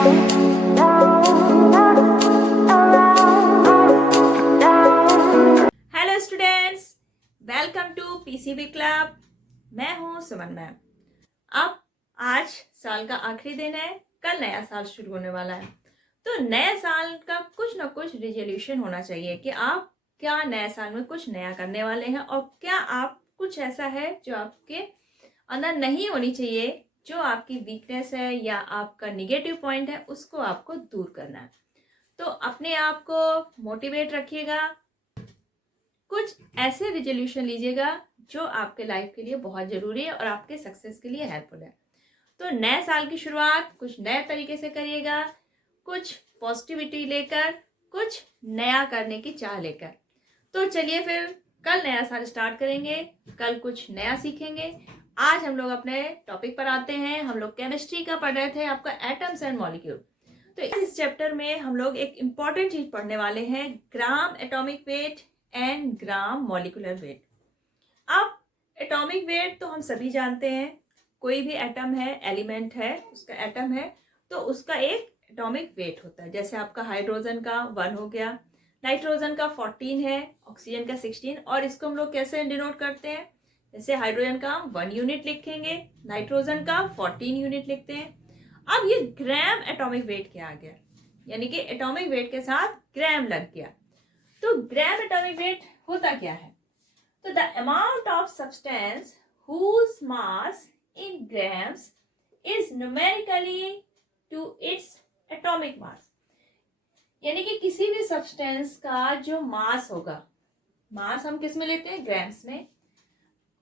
Hello students, welcome to PCB club. मैं हूं सुमन ma'am. अब आज साल का आखिरी दिन है, कल नया साल शुरू होने वाला है। तो नए साल का कुछ ना कुछ रिजोल्यूशन होना चाहिए कि आप क्या नए साल में कुछ नया करने वाले हैं और क्या आप कुछ ऐसा है जो आपके अंदर नहीं होनी चाहिए, जो आपकी वीकनेस है या आपका निगेटिव पॉइंट है, उसको आपको दूर करना है। तो अपने आप को मोटिवेट रखिएगा, कुछ ऐसे रिजोल्यूशन लीजिएगा जो आपके लाइफ के लिए बहुत ज़रूरी है और आपके सक्सेस के लिए हेल्पफुल है। तो नए साल की शुरुआत कुछ नए तरीके से करिएगा, कुछ पॉजिटिविटी लेकर, कुछ नया करने की चाह लेकर। तो चलिए फिर कल नया साल स्टार्ट करेंगे, कल कुछ नया सीखेंगे। आज हम लोग अपने टॉपिक पर आते हैं। हम लोग केमिस्ट्री का पढ़ रहे थे, आपका एटम्स एंड मॉलिक्यूल। तो इस चैप्टर में हम लोग एक इम्पॉर्टेंट चीज पढ़ने वाले हैं, gram atomic weight and gram molecular weight. अब एटॉमिक वेट तो हम सभी जानते हैं, कोई भी एटम है, एलिमेंट है, उसका एटम है तो उसका एक एटॉमिक वेट होता है। जैसे आपका हाइड्रोजन का 1 हो गया, नाइट्रोजन का 14 है, ऑक्सीजन का 16। और इसको हम लोग कैसे डिनोट करते हैं? जैसे हाइड्रोजन का 1 यूनिट लिखेंगे, नाइट्रोजन का 14 यूनिट लिखते हैं। अब ये ग्राम एटॉमिक वेट क्या आ गया, यानी कि एटॉमिक वेट के साथ ग्राम लग गया। तो ग्राम एटॉमिक वेट होता क्या है? तो the amount of substance whose mass in grams is numerically to its atomic mass. यानी कि किसी भी सब्सटेंस का जो मास होगा, मास हम किस में लेते हैं? ग्राम्स में।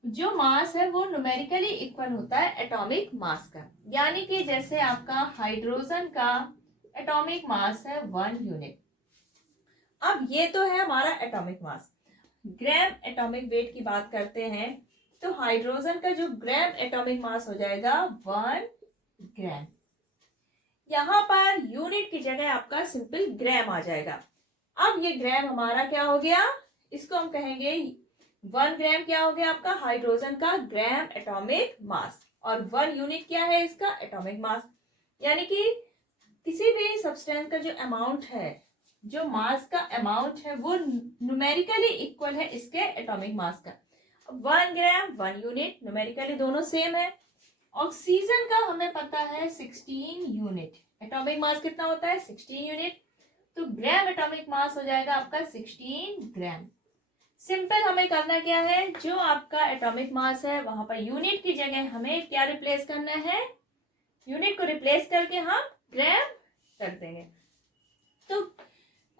जो मास है वो न्यूमेरिकली इक्वल होता है एटॉमिक मास का। यानी कि जैसे आपका हाइड्रोजन का एटॉमिक मास है 1 यूनिट। अब ये तो है हमारा atomic mass. Gram atomic weight की बात करते हैं तो हाइड्रोजन का जो ग्राम एटॉमिक मास हो जाएगा 1 ग्राम। यहां पर यूनिट की जगह आपका सिंपल ग्राम आ जाएगा। अब ये ग्राम हमारा क्या हो गया? इसको हम कहेंगे 1 ग्राम क्या हो गया आपका? हाइड्रोजन का ग्राम एटॉमिक मास। और 1 यूनिट क्या है इसका? Atomic mass. यानी कि किसी भी सब्सटेंस का जो अमाउंट है, जो मास का अमाउंट है, वो न्यूमेरिकली इक्वल है इसके एटॉमिक मास का। 1 ग्राम 1 यूनिट, न्यूमेरिकली दोनों सेम है। ऑक्सीजन का हमें पता है 16 यूनिट, एटॉमिक मास कितना होता है? 16 यूनिट। तो ग्राम एटॉमिक मास हो जाएगा आपका 16 ग्राम। सिंपल हमें करना क्या है? जो आपका एटॉमिक मास है वहां पर यूनिट की जगह हमें क्या रिप्लेस करना है? यूनिट को रिप्लेस करके हम ग्राम कर देंगे। तो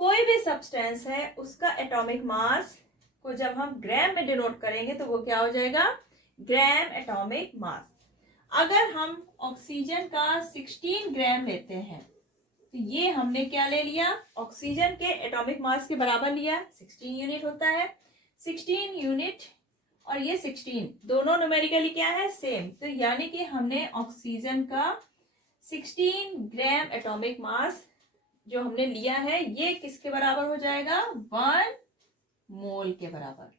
कोई भी सब्सटेंस है उसका एटॉमिक मास को जब हम ग्राम में डिनोट करेंगे तो वो क्या हो जाएगा? ग्राम एटॉमिक मास। अगर हम ऑक्सीजन का 16 ग्राम लेते हैं तो ये हमने क्या ले लिया? ऑक्सीजन के एटॉमिक मास के बराबर लिया, 16 यूनिट होता है। 16 यूनिट और ये 16 दोनों न्यूमेरिकली क्या है? सेम। तो यानी कि हमने ऑक्सीजन का 16 ग्राम एटॉमिक मास जो हमने लिया है ये किसके बराबर हो जाएगा? 1 मोल के बराबर।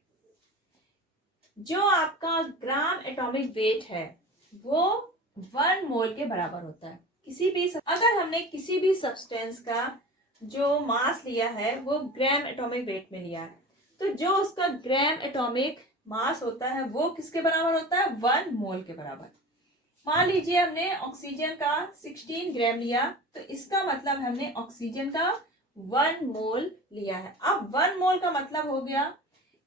जो आपका ग्राम एटॉमिक वेट है वो 1 मोल के बराबर होता है। अगर हमने किसी भी सब्सटेंस का जो मास लिया है वो ग्राम एटॉमिक वेट में लिया है, तो जो उसका ग्राम एटॉमिक मास होता है वो किसके बराबर होता है? 1 मोल के बराबर। मान लीजिए हमने ऑक्सीजन का 16 ग्राम लिया, तो इसका मतलब हमने ऑक्सीजन का 1 मोल लिया है। अब 1 मोल का मतलब हो गया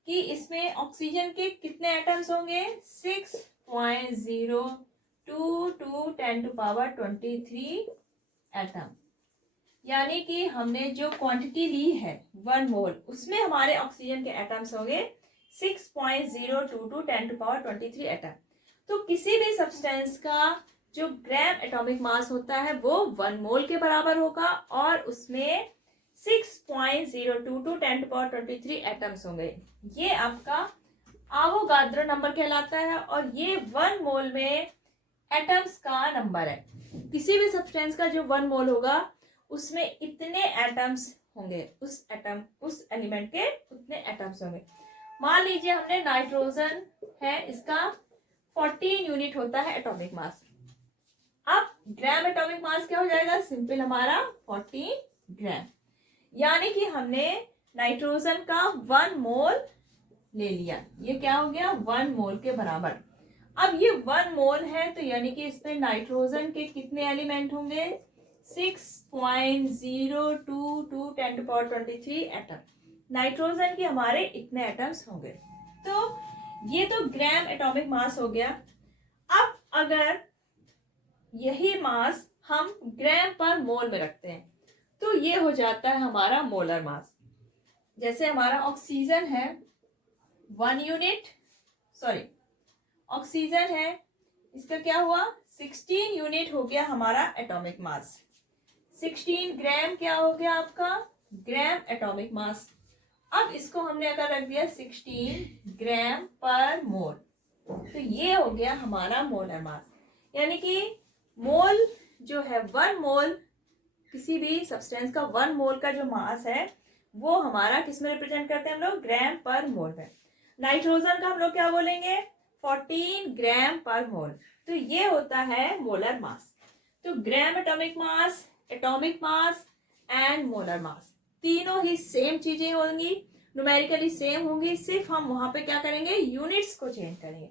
कि इसमें ऑक्सीजन के कितने एटम्स होंगे? 6.02 × 10⁻23 एटम। यानी कि हमने जो क्वांटिटी ली है 1 मोल, उसमें हमारे ऑक्सीजन के एटम्स होंगे 6.02 × 10⁻23 एटम। तो किसी भी सब्सटेंस का जो ग्राम एटॉमिक मास होता है वो 1 मोल के बराबर होगा और उसमें 6.02 × 10⁻23 एटम्स होंगे। ये आपका आवोगाद्रो नंबर कहलाता है और ये 1 मोल में एटम्स का नंबर है। किसी भी सब्सटेंस का जो 1 मोल होगा उसमें इतने एटम्स होंगे, उस एलिमेंट के उतने एटम्स होंगे। मान लीजिए हमने नाइट्रोजन है, इसका 14 यूनिट होता है एटॉमिक मास। अब ग्राम एटॉमिक मास क्या हो जाएगा, सिंपल हमारा 14 ग्राम। यानी कि हमने नाइट्रोजन का 1 मोल ले लिया, ये क्या हो गया 1 मोल के बराबर। अब ये 1 मोल है तो यानी कि इसमें नाइट्रोजन के कितने एलिमेंट होंगे, 6.022 10⁻23 एटम। नाइट्रोजन के हमारे इतने एटम्स होंगे। तो ये तो ग्राम एटॉमिक मास हो गया। अब अगर यही मास हम ग्राम पर मोल में रखते हैं तो ये हो जाता है हमारा मोलर मास। जैसे हमारा ऑक्सीजन है 1 यूनिट, सॉरी ऑक्सीजन है, इसका क्या हुआ 16 यूनिट हो गया हमारा एटॉमिक मास। 16 ग्राम क्या हो गया आपका ग्राम एटॉमिक मास। अब इसको हमने अगर रख दिया 16 ग्राम पर मोल तो ये हो गया हमारा मोलर मास। यानी कि मोल जो है 1 मोल किसी भी सब्सटेंस का 1 मोल का जो मास है वो हमारा किस में रिप्रेजेंट करते हैं हम लोग, ग्राम पर मोल में। नाइट्रोजन का हम लोग क्या बोलेंगे 14 ग्राम पर मोल। तो ये होता है मोलर मास। तो ग्राम atomic mass and molar mass तीनों ही सेम चीजें होंगी, न्यूमेरिकली सेम होंगी, सिर्फ हम वहां पे क्या करेंगे यूनिट्स को चेंज करेंगे।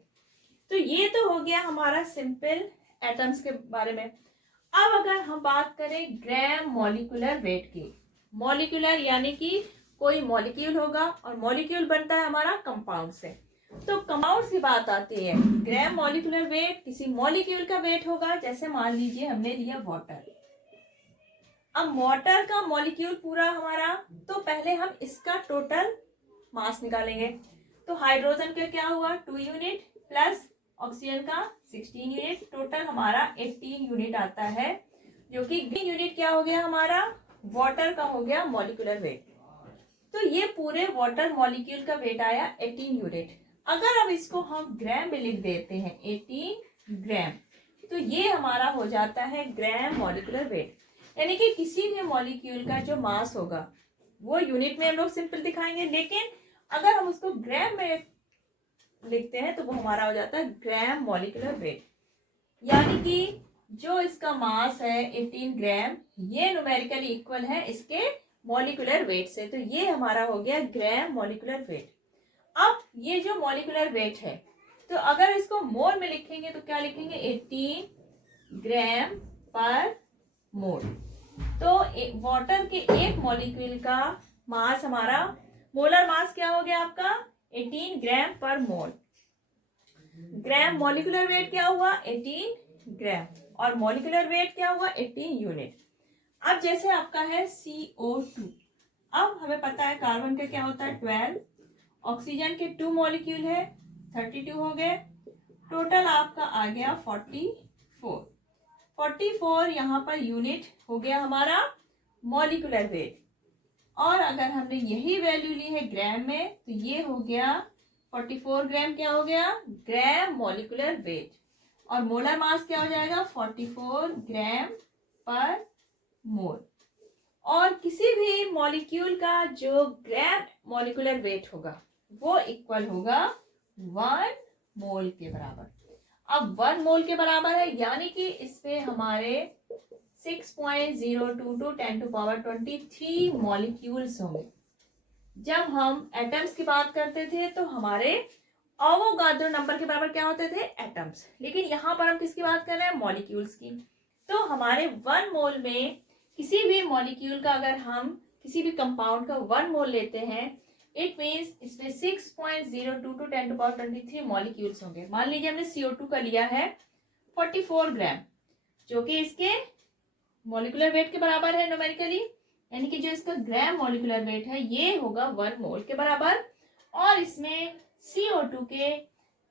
तो ये तो हो गया हमारा सिंपल एटम्स के बारे में। अब अगर हम बात करें ग्राम मॉलिक्यूलर वेट की, मॉलिक्यूलर यानी कि कोई मॉलिक्यूल होगा और मॉलिक्यूल बनता है हमारा कंपाउंड से। तो कंपाउंड की बात आती है, ग्राम मॉलिक्यूलर वेट किसी मॉलिक्यूल का वेट होगा। जैसे मान लीजिए हमने लिया वाटर, अब वाटर का मॉलिक्यूल पूरा हमारा, तो पहले हम इसका टोटल मास निकालेंगे। तो हाइड्रोजन का क्या हुआ 2 यूनिट प्लस ऑक्सीजन का 16 यूनिट, टोटल हमारा 18 यूनिट आता है, जो कि ग्रीन यूनिट क्या हो गया हमारा वाटर का हो गया मॉलिक्यूलर वेट। तो ये पूरे वाटर मॉलिक्यूल का वेट आया 18 यूनिट। अगर अब इसको हम ग्राम में लिख देते हैं 18 ग्राम, तो ये हमारा हो जाता है ग्राम मॉलिक्यूलर वेट। यानी कि किसी भी मॉलिक्यूल का जो मास होगा वो यूनिट में हम लोग सिंपल दिखाएंगे, लेकिन अगर हम उसको ग्राम में लिखते हैं तो वो हमारा हो जाता है ग्राम मॉलिक्यूलर वेट। यानी कि जो इसका मास है 18 ग्राम, ये न्यूमेरिकली इक्वल है इसके मॉलिक्यूलर वेट से। तो ये हमारा हो गया ग्राम मॉलिक्यूलर वेट। अब ये जो मॉलिक्यूलर वेट है, तो अगर इसको मोल में लिखेंगे तो क्या लिखेंगे 18 ग्राम पर मोल। तो वाटर के एक मॉलिक्यूल का मास हमारा मोलर मास क्या हो गया आपका 18 ग्राम पर मोल। ग्राम मॉलिक्यूलर वेट क्या हुआ 18 ग्राम और मॉलिक्यूलर वेट क्या हुआ 18 यूनिट। अब जैसे आपका है CO2, अब हमें पता है कार्बन का क्या होता है 12, ऑक्सीजन के 2 मॉलिक्यूल है 32 हो गए, टोटल आपका आ गया 44 यहाँ पर यूनिट हो गया हमारा मॉलिक्यूलर वेट। और अगर हमने यही वैल्यू ली है ग्राम में तो ये हो गया 44 ग्राम क्या हो गया ग्राम मॉलिक्यूलर वेट, और मोलर मास क्या हो जाएगा 44 ग्राम पर मोल। और किसी भी मॉलिक्यूल का जो ग्राम मॉलिक्यूलर वेट होगा वो इक्वल होगा 1 मोल के बराबर। अब 1 मोल के बराबर है, यानी कि इसमें हमारे 6.022 10⁻23 मॉलिक्यूल्स होंगे। जब हम एटम्स की बात करते थे तो हमारे अवोगाद्रो नंबर के बराबर क्या होते थे एटम्स, लेकिन यहाँ पर हम किसकी बात कर रहे हैं मॉलिक्यूल्स की। तो हमारे 1 मोल में किसी भी मॉलिक्यूल का अगर हम किसी भी कंपाउंड का 1 मोल लेते हैं, इट मीन्स इसमें 6.022 10⁻23 मॉलिक्यूल्स होंगे। मान लीजिए हमने CO2 का लिया है 44 ग्राम, जो कि इसके मॉलिक्यूलर वेट के बराबर है न्यूमेरिकली, यानी कि जो इसका ग्राम मॉलिक्यूलर वेट है ये होगा 1 मोल के बराबर। और इसमें CO2 के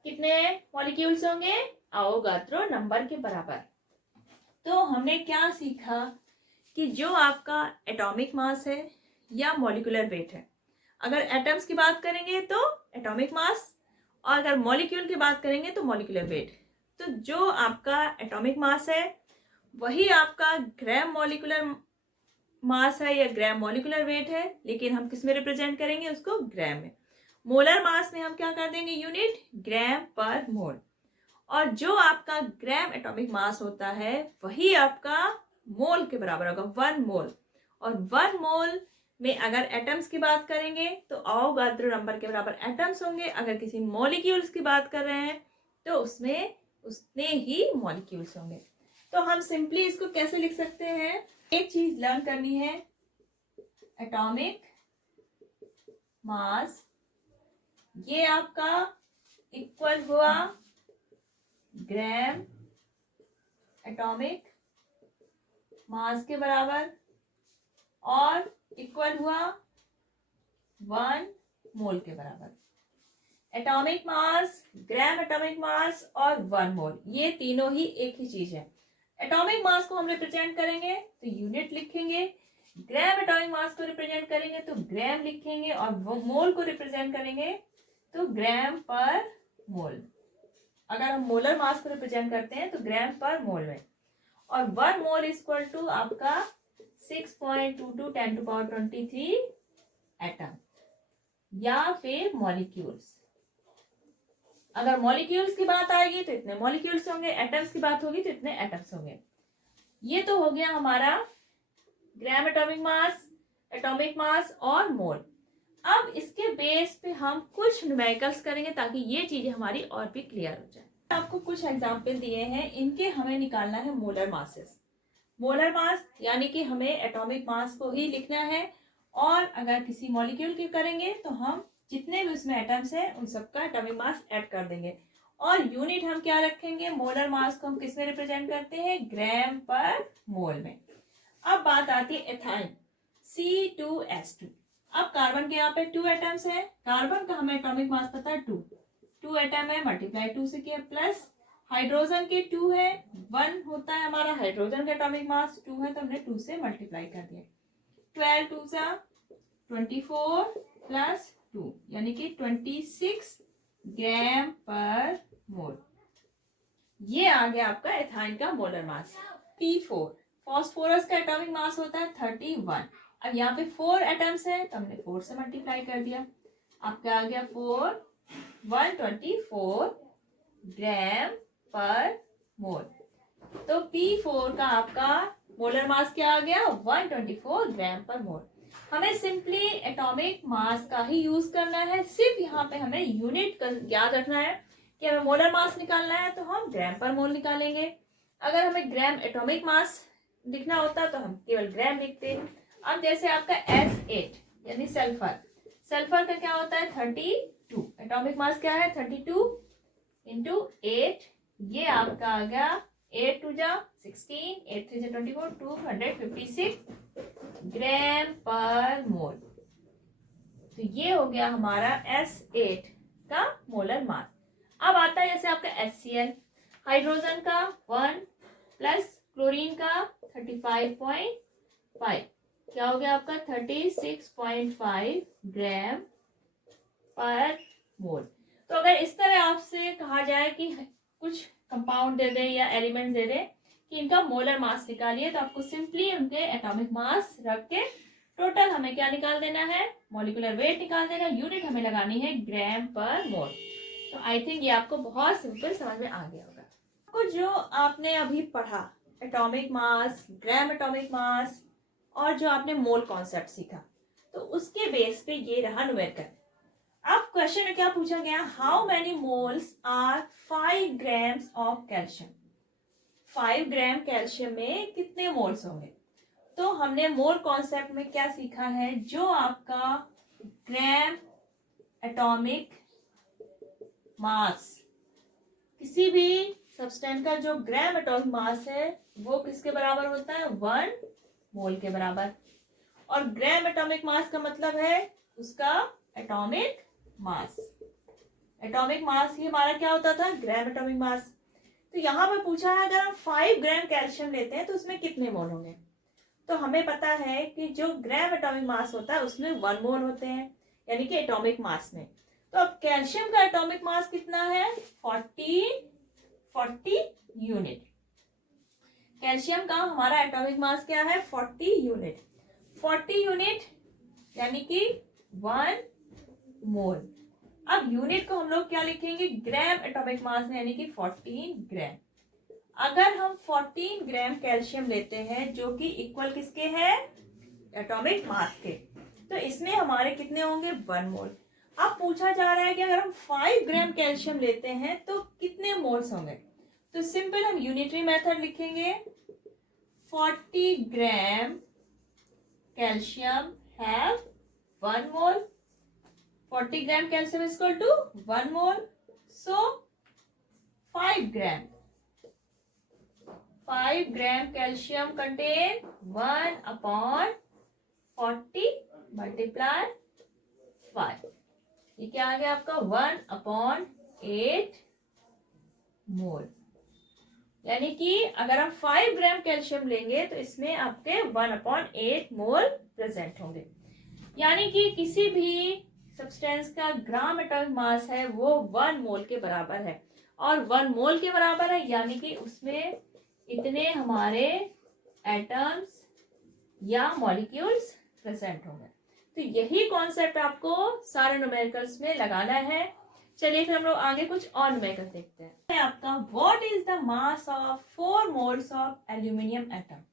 कितने मॉलिक्यूल्स होंगे अवोगाद्रो नंबर के बराबर। तो हमने क्या सीखा कि जो आपका एटॉमिक मास है या मॉलिक्यूलर वेट है, अगर एटम्स की बात करेंगे तो एटॉमिक मास, और अगर मॉलिक्यूल की बात करेंगे तो मॉलिक्यूलर वेट। तो जो आपका एटॉमिक मास है वही आपका ग्राम मॉलिक्यूलर मास है या ग्राम मॉलिक्यूलर वेट है, लेकिन हम किस में रिप्रेजेंट करेंगे उसको ग्राम में। मोलर मास में हम क्या कर देंगे यूनिट ग्राम पर मोल। और जो आपका ग्राम एटॉमिक मास होता है वही आपका मोल के बराबर होगा, 1 मोल। और 1 मोल में अगर एटम्स की बात करेंगे तो अवोगाद्रो नंबर के बराबर एटम्स होंगे। अगर किसी मॉलिक्यूल्स की बात कर रहे हैं तो उसमें उतने ही मॉलिक्यूल्स होंगे। तो हम सिंपली इसको कैसे लिख सकते हैं, एक चीज लर्न करनी है, एटॉमिक मास ये आपका इक्वल हुआ ग्राम एटॉमिक मास के बराबर और इक्वल हुआ 1 मोल के बराबर। एटॉमिक मास, ग्राम एटॉमिक मास और 1 मोल, ये तीनों ही एक ही चीज है। एटॉमिक मास को हम रिप्रेजेंट करेंगे तो यूनिट लिखेंगे, ग्राम एटॉमिक मास को रिप्रेजेंट करेंगे तो ग्राम लिखेंगे, और मोल को रिप्रेजेंट करेंगे तो ग्राम पर मोल। अगर हम मोलर मास को रिप्रेजेंट करते हैं तो ग्राम पर मोल में। और 1 मोल इक्वल टू आपका 6.22 10⁻23 एटम या फिर मॉलिक्यूल्स। अगर मॉलिक्यूल्स की बात आएगी तो इतने मॉलिक्यूल्स होंगे, एटम्स की बात होगी तो इतने एटम्स होंगे। ये तो हो गया हमारा ग्राम एटॉमिक मास और मोल। अब इसके बेस पे हम कुछ न्यूमेरिकल्स करेंगे ताकि ये चीजें हमारी और भी क्लियर हो जाए। आपको कुछ एग्जाम्पल दिए हैं, इनके हमें निकालना है मोलर मासेस। मोलर मास यानी कि हमें एटॉमिक मास को ही लिखना है, और अगर किसी मॉलिक्यूल की करेंगे तो हम जितने भी उसमें एटम्स हैं उन सबका एटॉमिक मास ऐड कर देंगे। और यूनिट हम क्या रखेंगे, मोलर मास को हम किस में रिप्रेजेंट करते हैं, ग्राम पर मोल में। अब बात आती है एथाइन, C2H2। अब कार्बन के यहाँ पे 2 एटम्स हैं, कार्बन का हमें एटॉमिक मास पता है 2 एटम है, मल्टीप्लाई 2 से किया, प्लस हाइड्रोजन के 2 है, 1 होता है हमारा हाइड्रोजन का एटॉमिक मास, 2 है तो हमने 2 से मल्टीप्लाई कर दिया। 12 2 सा 24 प्लस 2 यानी कि 26 ग्राम पर मोल। ये आ गया आपका एथाइन का मोलर मास। P4 फॉस्फोरस का एटॉमिक मास होता है 31। अब यहाँ पे 4 एटम्स है तो हमने 4 से मल्टीप्लाई कर दिया, आपका आ गया 124 ग्राम पर मोल। तो P4 का आपका मोलर मास क्या आ गया, 124 ग्राम पर मोल। हमें सिंपली एटॉमिक मास का ही यूज करना है, सिर्फ यहाँ पे हमें यूनिट का याद रखना है कि हमें मोलर मास निकालना है तो हम ग्राम पर मोल निकालेंगे। अगर हमें ग्राम एटॉमिक मास लिखना होता तो हम केवल ग्राम लिखते। अब जैसे आपका S8 यानी सल्फर, सल्फर का क्या होता है 32, एटॉमिक मास क्या है 32 इंटू 8, ये आपका आ गया 8 2 जा 16, 8 3 जा 24, 256 ग्राम पर मोल। तो ये हो गया हमारा S8 का मोलर मास। अब आता है जैसे आपका HCl, हाइड्रोजन का 1 प्लस क्लोरीन का 35.5, क्या हो गया आपका 36.5 ग्राम पर मोल। तो अगर इस तरह आपसे कहा जाए कि कुछ कंपाउंड दे दें या एलिमेंट दे दें कि इनका मोलर मास निकालिए, तो आपको सिंपली उनके एटॉमिक मास रख के टोटल हमें क्या निकाल देना है, मॉलिक्यूलर वेट निकाल देना, यूनिट हमें लगानी है ग्राम पर मोल। तो आई थिंक ये आपको बहुत सिंपल समझ में आ गया होगा। आपको जो आपने अभी पढ़ा एटॉमिक मास, ग्राम एटॉमिक मास और जो आपने मोल कॉन्सेप्ट सीखा, तो उसके बेस पे ये रहा न्यूमेरिकल। अब क्वेश्चन में क्या पूछा गया, how many moles are 5 grams of calcium. 5 gram calcium में कितने मोल्स होंगे। तो हमने मोल कॉन्सेप्ट में क्या सीखा है, जो आपका ग्राम एटॉमिक मास, किसी भी सब्सटेंस का जो ग्राम एटॉमिक मास है वो किसके बराबर होता है, 1 मोल के बराबर। और ग्राम एटॉमिक मास का मतलब है उसका एटॉमिक मास। एटॉमिक मास ही हमारा क्या होता था, ग्राम एटॉमिक मास। तो यहाँ पे पूछा है अगर हम 5 ग्राम कैल्शियम लेते हैं तो उसमें कितने मोल होंगे। तो हमें पता है कि जो ग्राम एटॉमिक मास होता है उसमें 1 मोल होते हैं, यानी कि एटॉमिक मास में। तो अब कैल्शियम का एटॉमिक मास कितना है, 40 यूनिट। कैल्शियम का हमारा एटॉमिक मास क्या है, 40 यूनिट। 40 यूनिट यानी कि 1 मोल। अब यूनिट को हम लोग क्या लिखेंगे, ग्राम एटॉमिक मास में, यानी कि 14 ग्राम। अगर हम 14 ग्राम कैल्शियम लेते हैं जो कि इक्वल किसके हैं, एटॉमिक मास के, तो इसमें हमारे कितने होंगे, 1 मोल। अब पूछा जा रहा है कि अगर हम 5 ग्राम कैल्शियम लेते हैं तो कितने मोल्स होंगे। तो सिंपल हम यूनिटरी मेथड लिखेंगे, 40 gram calcium have 1 mole, 40 gram calcium is equal to 1 mole. So 5 gram calcium contain 1/40 multiply 5, ये क्या आ गया आपका 1/8 मोल। यानी कि अगर हम 5 ग्राम कैल्शियम लेंगे तो इसमें आपके 1/8 मोल प्रेजेंट होंगे। यानी कि किसी भी सब्सटेंस का ग्राम एटॉमिक मास है वो 1 मोल के बराबर है, और 1 मोल के बराबर है यानी कि उसमें इतने हमारे एटम्स या मॉलिक्यूल्स प्रेजेंट होंगे। तो यही कॉन्सेप्ट आपको सारे न्यूमेरिकल्स में लगाना है। चलिए फिर हम लोग आगे कुछ और न्यूमेरिकल्स देखते हैं। आपका what is the mass of 4 moles of aluminium atom.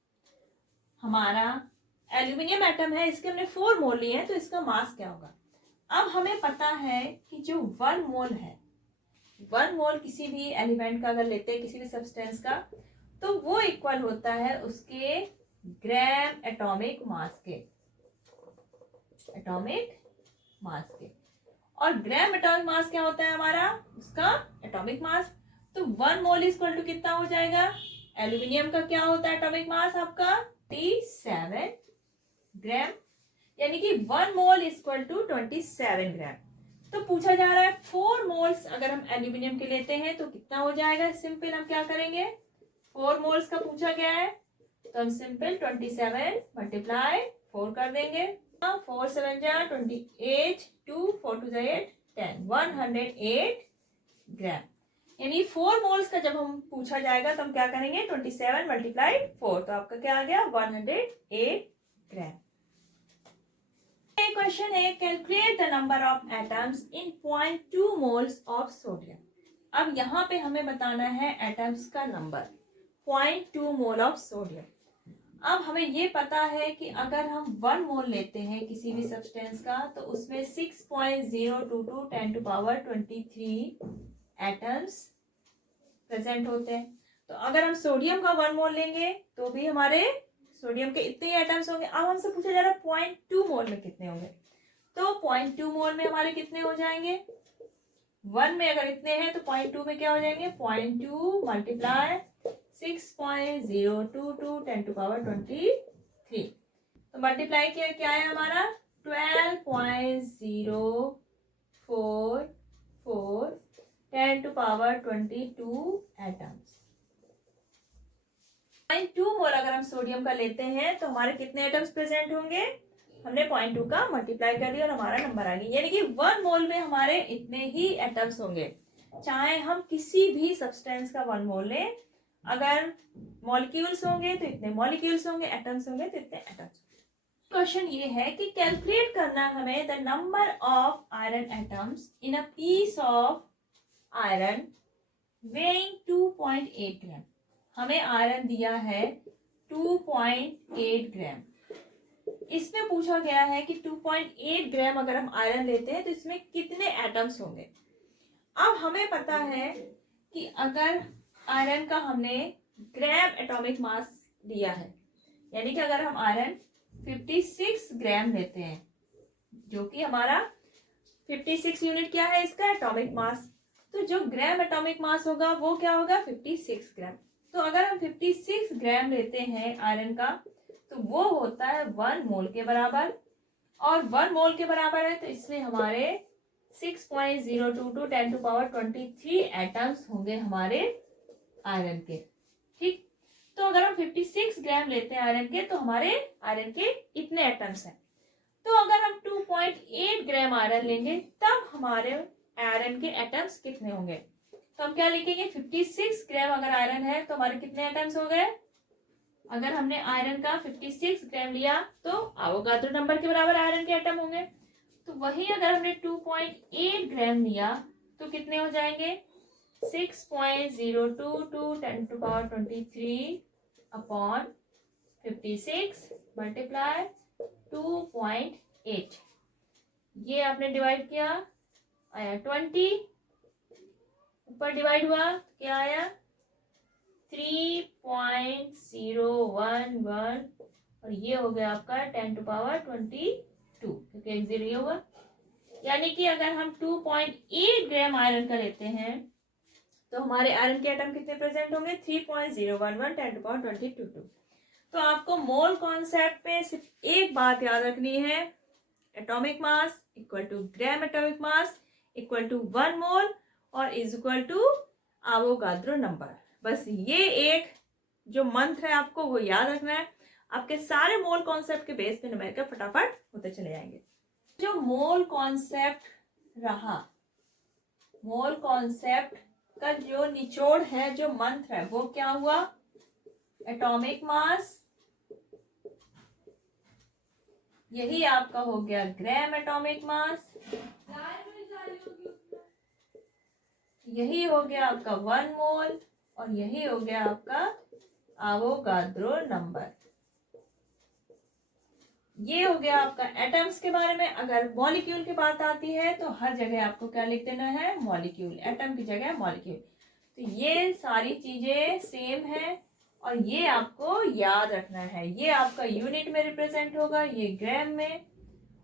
हमारा एल्यूमिनियम एटम है, इसके हमने 4 मोल लिए हैं, तो इसका मास क्या होगा। अब हमें पता है कि जो 1 मोल है, 1 मोल किसी भी एलिमेंट का अगर लेते हैं, किसी भी सब्सटेंस का, तो वो इक्वल होता है उसके ग्राम एटॉमिक मास के, एटॉमिक मास के। और ग्राम एटॉमिक मास क्या होता है हमारा, उसका एटॉमिक मास। तो 1 मोल इक्वल टू कितना हो जाएगा, एल्यूमिनियम का क्या होता है एटॉमिक मास आपका 27 ग्राम, यानी कि 1 मोल इक्वल टू 27 ग्राम। तो पूछा जा रहा है 4 मोल्स अगर हम एल्यूमिनियम के लेते हैं तो कितना हो जाएगा। सिंपल हम क्या करेंगे, 4 मोल्स का पूछा गया है तो हम सिंपल 27 मल्टीप्लाई 4 कर देंगे। 4 7 जा 28, 2 4 2 8 10, 108 ग्राम। यानी 4 मोल्स का जब हम पूछा जाएगा तो हम क्या करेंगे, 27 मल्टीप्लाई 4, तो आपका क्या आ गया 108 ग्राम। क्वेश्चन है, calculate the number of atoms in 0.2 moles of sodium. अब यहाँ पे हमें बताना है एटम्स का नंबर 0.2 मोल ऑफ सोडियम। अब हमें ये पता है कि अगर हम 1 मोल लेते हैं किसी भी सब्सटेंस का तो उसमें 6.022 10⁻23 एटम्स प्रेजेंट होते हैं। तो अगर हम सोडियम का 1 मोल लेंगे तो भी हमारे सोडियम के इतने एटम्स होंगे। अब हमसे पूछा जा रहा है 0.2 मोल में कितने होंगे, तो 0.2 मोल में हमारे कितने हो जाएंगे, 1 में अगर इतने हैं तो 0.2 में क्या हो जाएंगे, 0.2 मल्टीप्लाई 6.022 10⁻23, तो मल्टीप्लाई किया क्या है हमारा 12.044 10⁻22 एटम्स। 0.2 मोल अगर हम सोडियम का लेते हैं तो हमारे कितने एटम्स प्रेजेंट होंगे, हमने 0.2 का मल्टीप्लाई कर दिया और हमारा नंबर आ गया। यानी कि 1 मोल में हमारे इतने ही एटम्स होंगे, चाहे हम किसी भी सब्सटेंस का 1 मोल लें। अगर मॉलिक्यूल्स होंगे तो इतने मॉलिक्यूल्स होंगे, एटम्स होंगे तो इतने एटम्स। क्वेश्चन ये है कि कैलकुलेट करना हमें the number of iron atoms in a piece of iron weighing 2.8 gram. हमें आयरन दिया है 2.8 ग्राम। इसमें पूछा गया है कि 2.8 ग्राम अगर हम आयरन लेते हैं तो इसमें कितने एटम्स होंगे। अब हमें पता है कि अगर आयरन का हमने ग्राम एटॉमिक मास लिया है, यानी कि अगर हम आयरन 56 ग्राम लेते हैं, जो कि हमारा 56 यूनिट क्या है इसका एटॉमिक मास, तो जो ग्राम एटॉमिक मास होगा वो क्या होगा 56 ग्राम। तो अगर हम 56 ग्राम लेते हैं आयरन का तो वो होता है 1 मोल के बराबर, और 1 मोल के बराबर है तो इसमें हमारे 6.022 10⁻23 एटम्स होंगे हमारे आयरन के। ठीक, तो अगर हम 56 ग्राम लेते हैं आयरन के तो हमारे आयरन के इतने एटम्स हैं। तो अगर हम 2.8 ग्राम आयरन लेंगे तब हमारे आयरन के एटम्स कितने होंगे, तो हम क्या लिखेंगे 56 ग्राम अगर आयरन है तो हमारे कितने एटम्स हो गए। अगर हमने आयरन का 56 ग्राम लिया तो अवोगाद्रो नंबर के बराबर आयरन के एटम होंगे, तो वही अगर हमने 2.8 ग्राम लिया तो कितने हो जाएंगे 6.022 10⁻23 अपॉन 56 मल्टीप्लाई 2.8। ये आपने डिवाइड किया आया 20, ऊपर डिवाइड हुआ तो क्या आया 3.011 और ये हो गया आपका 10⁻22 क्योंकि एक जीरो ये हुआ। यानी कि अगर हम 2.8 ग्राम आयरन का लेते हैं तो हमारे आयरन के एटम कितने प्रेजेंट होंगे 3.011 10⁻22। तो आपको मोल कॉन्सेप्ट में सिर्फ एक बात याद रखनी है, atomic mass equal to gram atomic mass equal to 1 mole और is equal to Avogadro number. बस ये एक जो मंत्र है आपको वो याद रखना है। आपके सारे मोल कॉन्सेप्ट के बेस पे न्यूमेरिकल फटाफट होते चले जाएंगे। जो मोल कॉन्सेप्ट रहा, मोल कॉन्सेप्ट का जो निचोड़ है, जो मंत्र है वो क्या हुआ, एटॉमिक मास, यही आपका हो गया ग्राम एटॉमिक मास, यही हो गया आपका 1 मोल और यही हो गया आपका एवोगाद्रो नंबर। ये हो गया आपका एटम्स के बारे में। अगर मॉलिक्यूल की बात आती है तो हर जगह आपको क्या लिख देना है, मॉलिक्यूल, एटम की जगह मॉलिक्यूल। तो ये सारी चीजें सेम है और ये आपको याद रखना है। ये आपका यूनिट में रिप्रेजेंट होगा, ये ग्राम में,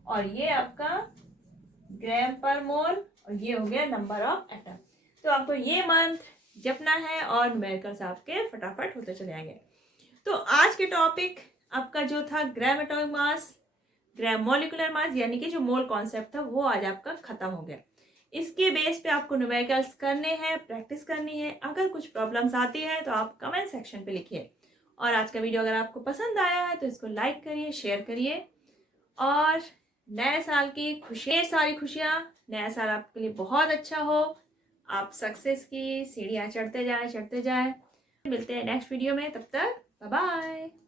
और ये आपका ग्राम पर मोल और ये हो गया नंबर ऑफ एटम। तो आपको ये मंत्र जपना है और न्यूमेरिकल्स आपके फटाफट होते चले जाएंगे। तो आज के टॉपिक आपका जो था ग्राम एटॉमिक मास, ग्राम मॉलिक्यूलर मास, यानी कि जो मोल कॉन्सेप्ट था वो आज आपका खत्म हो गया। इसके बेस पे आपको न्यूमेरिकल्स करने हैं, प्रैक्टिस करनी है। अगर कुछ प्रॉब्लम्स आती है तो आप कमेंट सेक्शन पे लिखिए। और आज का वीडियो अगर आपको पसंद आया है तो इसको लाइक करिए, शेयर करिए। और नए साल की खुशियाँ, सारी खुशियाँ, नया साल आपके लिए बहुत अच्छा हो। आप सक्सेस की सीढ़ियाँ चढ़ते जाएं। मिलते हैं नेक्स्ट वीडियो में, तब तक बाय बाय।